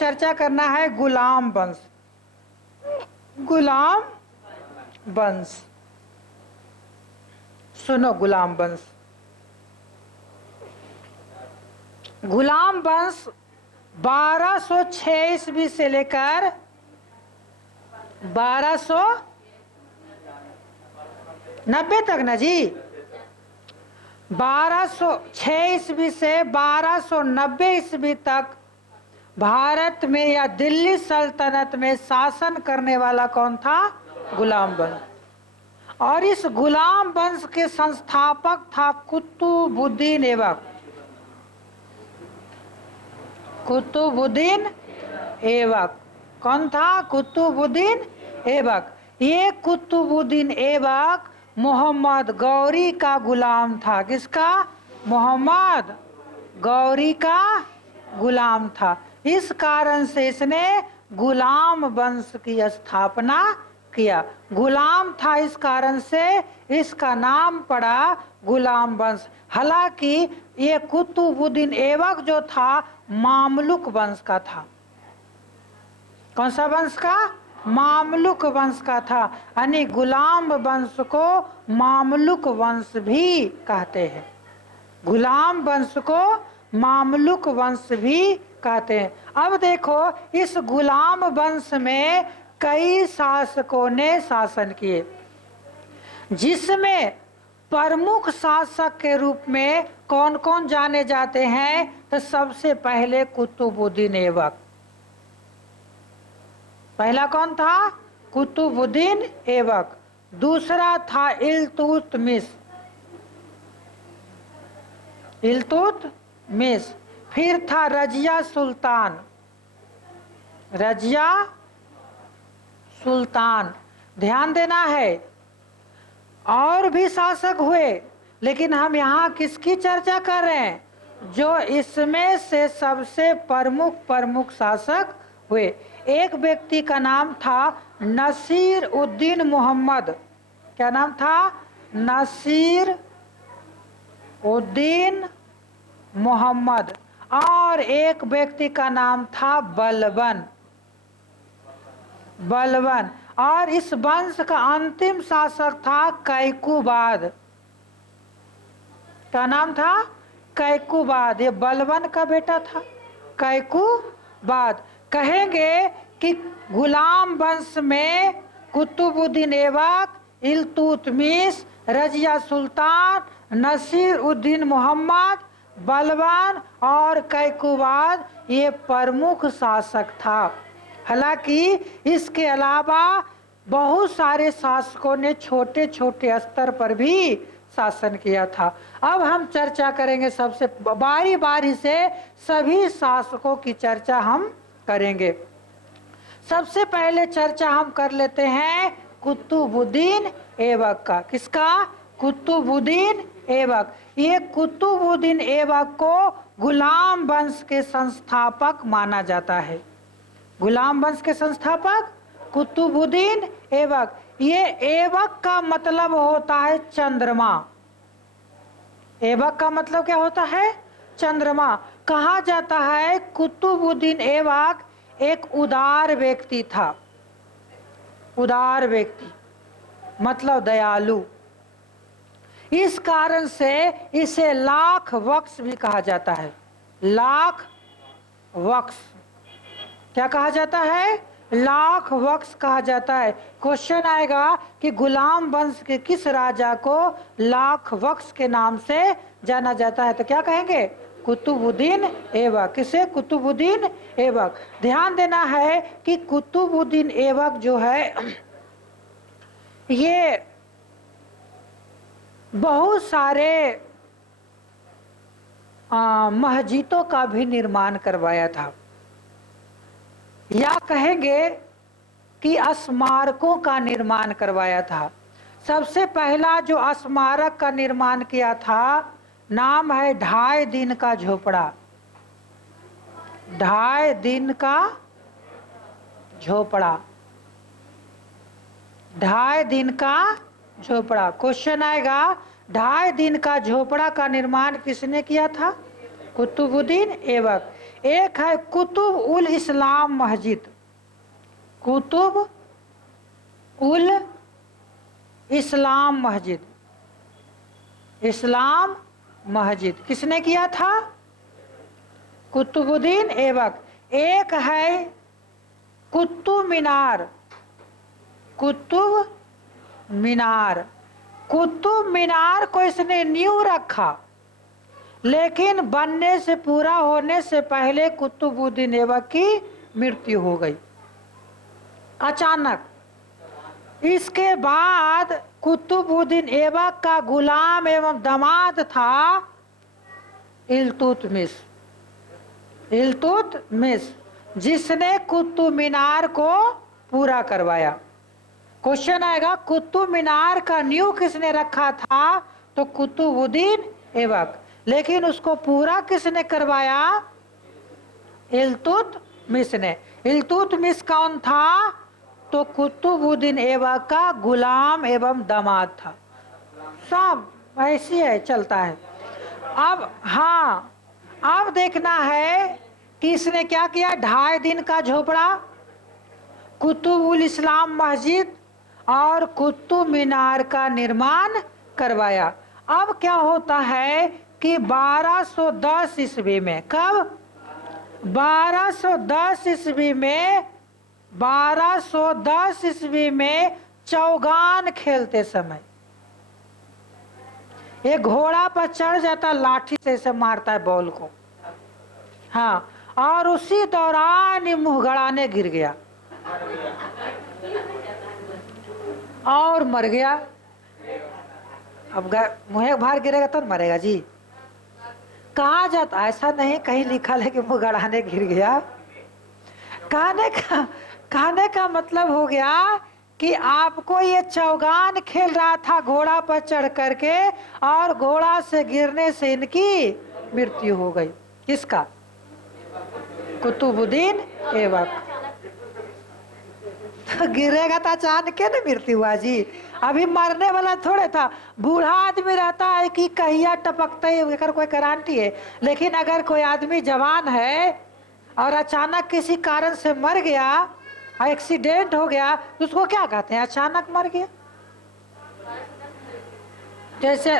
चर्चा करना है गुलाम वंश। गुलाम वंश, सुनो गुलाम वंश। गुलाम वंश 1206 ईस्वी से लेकर 1290 तक ना जी, 1206 ईस्वी से 1290 ईस्वी तक भारत में या दिल्ली सल्तनत में शासन करने वाला कौन था? गुलाम वंश। और इस गुलाम वंश के संस्थापक था कुतुबुद्दीन ऐबक। कुतुबुद्दीन ऐबक कौन था? कुतुबुद्दीन ऐबक। ये कुतुबुद्दीन ऐबक मोहम्मद गौरी का गुलाम था। किसका? मोहम्मद गौरी का गुलाम था। इस कारण से इसने गुलाम वंश की स्थापना किया। गुलाम था, इस कारण से इसका नाम पड़ा गुलाम वंश। हालांकि ये कुतुबुद्दीन ऐबक जो था मामलुक वंश का था। कौन सा वंश का? मामलुक वंश का था। यानी गुलाम वंश को मामलुक वंश भी कहते हैं। गुलाम वंश को मामलुक वंश भी कहते हैं। अब देखो, इस गुलाम वंश में कई शासकों ने शासन किए, जिसमें प्रमुख शासक के रूप में कौन कौन जाने जाते हैं? तो सबसे पहले कुतुबुद्दीन ऐबक। पहला कौन था? कुतुबुद्दीन ऐबक। दूसरा था इल्तुतमिश। इल्तुतमिश। फिर था रजिया सुल्तान। रजिया सुल्तान। ध्यान देना है, और भी शासक हुए, लेकिन हम यहाँ किसकी चर्चा कर रहे हैं? जो इसमें से सबसे प्रमुख शासक हुए। एक व्यक्ति का नाम था नसीर उद्दीन मोहम्मद। क्या नाम था? नसीर उद्दीन मोहम्मद। और एक व्यक्ति का नाम था बलबन। बलबन। और इस वंश का अंतिम शासक था कैकुबाद। क्या नाम था? कैकुबाद। ये बलबन का बेटा था कैकुबाद। कहेंगे कि गुलाम वंश में कुतुबुद्दीन ऐबक, इल्तुतमिश, रजिया सुल्तान, नसीर उद्दीन मोहम्मद, बलबन और कैकुबाद ये प्रमुख शासक था। हालांकि इसके अलावा बहुत सारे शासकों ने छोटे छोटे स्तर पर भी शासन किया था। अब हम चर्चा करेंगे, सबसे बारी बारी से सभी शासकों की चर्चा हम करेंगे। सबसे पहले चर्चा हम कर लेते हैं कुतुबुद्दीन ऐबक का। किसका? कुतुबुद्दीन ऐबक। ये कुतुबुद्दीन ऐबक को गुलाम वंश के संस्थापक माना जाता है। गुलाम वंश के संस्थापक कुतुबुद्दीन ऐबक। ये ऐबक का मतलब होता है चंद्रमा। ऐबक का मतलब क्या होता है? चंद्रमा। कहा जाता है कुतुबुद्दीन ऐबक एक उदार व्यक्ति था। उदार व्यक्ति मतलब दयालु। इस कारण से इसे लाख वक्स भी कहा जाता है। लाख वक्स। क्या कहा जाता है? लाख वक्स कहा जाता है। क्वेश्चन आएगा कि गुलाम वंश के किस राजा को लाख वक्स के नाम से जाना जाता है, तो क्या कहेंगे? कुतुबुद्दीन ऐबक। किसे? कुतुबुद्दीन ऐबक। ध्यान देना है कि कुतुबुद्दीन ऐबक जो है ये बहुत सारे मस्जिदों का भी निर्माण करवाया था, या कहेंगे कि स्मारकों का निर्माण करवाया था। सबसे पहला जो स्मारक का निर्माण किया था नाम है 2.5 दिन का झोपड़ा। 2.5 दिन का झोपड़ा। 2.5 दिन का झोपड़ा। क्वेश्चन आएगा 2.5 दिन का झोपड़ा का निर्माण किसने किया था? कुतुबुद्दीन ऐबक। एक है कुतुब उल इस्लाम मस्जिद, कुतुब उल इस्लाम मस्जिद, इस्लाम मस्जिद किसने किया था? कुतुबुद्दीन ऐबक। एक है कुतुब मीनार, कुतुब मीनार, कुतुब मीनार को इसने नींव रखा, लेकिन बनने से पूरा होने से पहले कुतुबुद्दीन ऐबक की मृत्यु हो गई अचानक। इसके बाद कुतुबुद्दीन ऐबक का गुलाम एवं दामाद था इल्तुतमिश, इल्तुतमिश, जिसने कुतुब मीनार को पूरा करवाया। क्वेश्चन आएगा कुतुब मीनार का नींव किसने रखा था? तो कुतुबुद्दीन ऐबक। लेकिन उसको पूरा किसने करवाया? इल्तुतमिश ने। इल्तुतमिश कौन था? तो कुतुबुद्दीन ऐबक का गुलाम एवं दामाद था। सब ऐसी है, चलता है। अब हाँ, अब देखना है कि इसने क्या किया। 2.5 दिन का झोपड़ा, कुतुब उल इस्लाम मस्जिद और कुतुब मीनार का निर्माण करवाया। अब क्या होता है कि 1210 ईस्वी में, कब? 1210 ईस्वी में, 1210 ईस्वी में चौगान खेलते समय एक घोड़ा पर चढ़ जाता, लाठी से इसे मारता है बॉल को, हाँ, और उसी दौरान ही मुंह गड़ाने गिर गया और मर गया। अब मुँह बाहर गिरेगा तो मरेगा जी। कहा जाता, ऐसा नहीं कहीं लिखा है कि मुंह गड़ाने गिर गया। कहने का मतलब हो गया कि आपको ये चौगान खेल रहा था घोड़ा पर चढ़ करके, और घोड़ा से गिरने से इनकी मृत्यु हो गई। किसका? कुतुबुद्दीन ऐबक। तो गिरेगा तो अचानक न मृत्यु हुआ जी, अभी मरने वाला थोड़े था। बूढ़ा आदमी रहता है कि कहिया टपकता है, अगर कोई गारंटी है। लेकिन अगर कोई आदमी जवान है और अचानक किसी कारण से मर गया, एक्सीडेंट हो गया, तो उसको क्या कहते हैं? अचानक मर गया। जैसे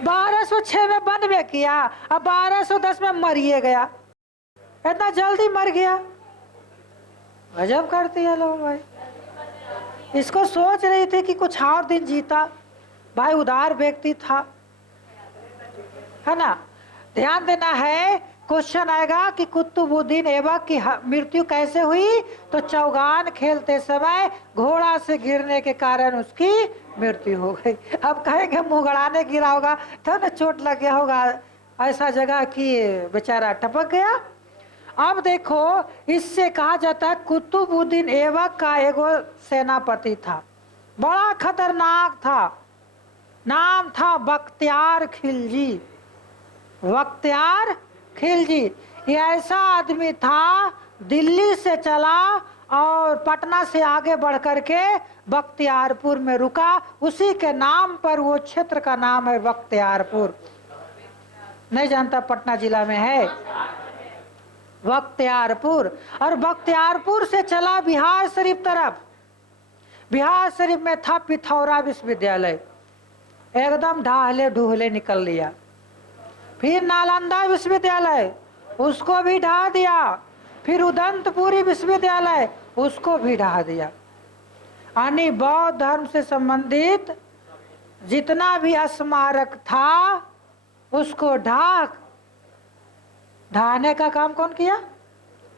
1206 में बनवे किया, अब 1210 में मरिए गया, इतना जल्दी मर गया। गजब करती है लोग भाई। इसको सोच रही थी कि कुछ और दिन जीता, भाई उदार व्यक्ति था, है ना। ध्यान देना है, क्वेश्चन आएगा कि कुतुबुद्दीन ऐबक की मृत्यु कैसे हुई? तो चौगान खेलते समय घोड़ा से गिरने के कारण उसकी मृत्यु हो गई। अब कहेंगे मुंह गड़ाने गिरा होगा तो ना चोट लग गया होगा, ऐसा जगह कि बेचारा टपक गया। अब देखो, इससे कहा जाता है कुतुबुद्दीन ऐबक का एगो सेनापति था, बड़ा खतरनाक था, नाम था बख्तियार खिलजी। बख्तियार खिलजी ये ऐसा आदमी था, दिल्ली से चला और पटना से आगे बढ़ करके बख्तियारपुर में रुका। उसी के नाम पर वो क्षेत्र का नाम है बख्तियारपुर। नहीं जानता? पटना जिला में है बख्तियारपुर। और बख्तियारपुर से चला बिहार शरीफ तरफ। बिहार शरीफ में था पिथौरा विश्वविद्यालय, एकदम ढाहले ढूहले निकल लिया। फिर नालंदा विश्वविद्यालय, उसको भी ढहा दिया। फिर उदंतपुरी विश्वविद्यालय, उसको भी ढहा दिया। यानी बौद्ध धर्म से संबंधित जितना भी स्मारक था उसको ढहाने का काम कौन किया?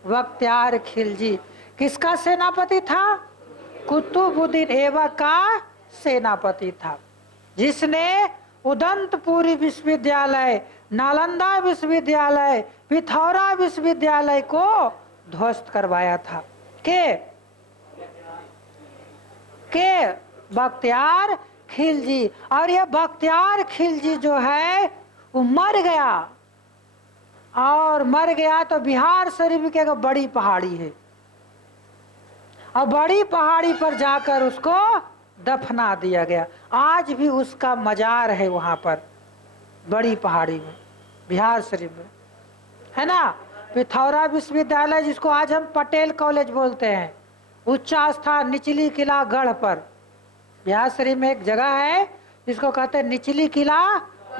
बख्तियार खिलजी। किसका सेनापति था? कुतुबुद्दीन ऐबक का सेनापति था, जिसने उदंतपुरी विश्वविद्यालय, नालंदा विश्वविद्यालय, पिथौरा विश्वविद्यालय को ध्वस्त करवाया था। के बख्तियार खिलजी। और ये बख्तियार खिलजी जो है वो मर गया, और मर गया तो बिहार शरीफ के बड़ी पहाड़ी है, और बड़ी पहाड़ी पर जाकर उसको दफना दिया गया। आज भी उसका मजार है वहां पर, बड़ी पहाड़ी में, बिहार शरीफ में। है ना। पिथौरा विश्वविद्यालय, जिसको आज हम पटेल कॉलेज बोलते हैं, उच्चा स्थान निचली किला गढ़ पर। बिहार शरीफ में एक जगह है जिसको कहते हैं निचली किला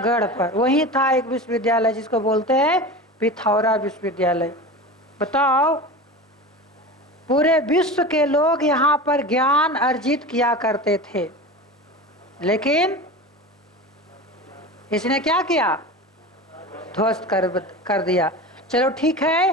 गढ़ पर, वहीं था एक विश्वविद्यालय जिसको बोलते हैं पिथौरा विश्वविद्यालय। बताओ, पूरे विश्व के लोग यहाँ पर ज्ञान अर्जित किया करते थे, लेकिन इसने क्या किया? ध्वस्त कर दिया। चलो ठीक है,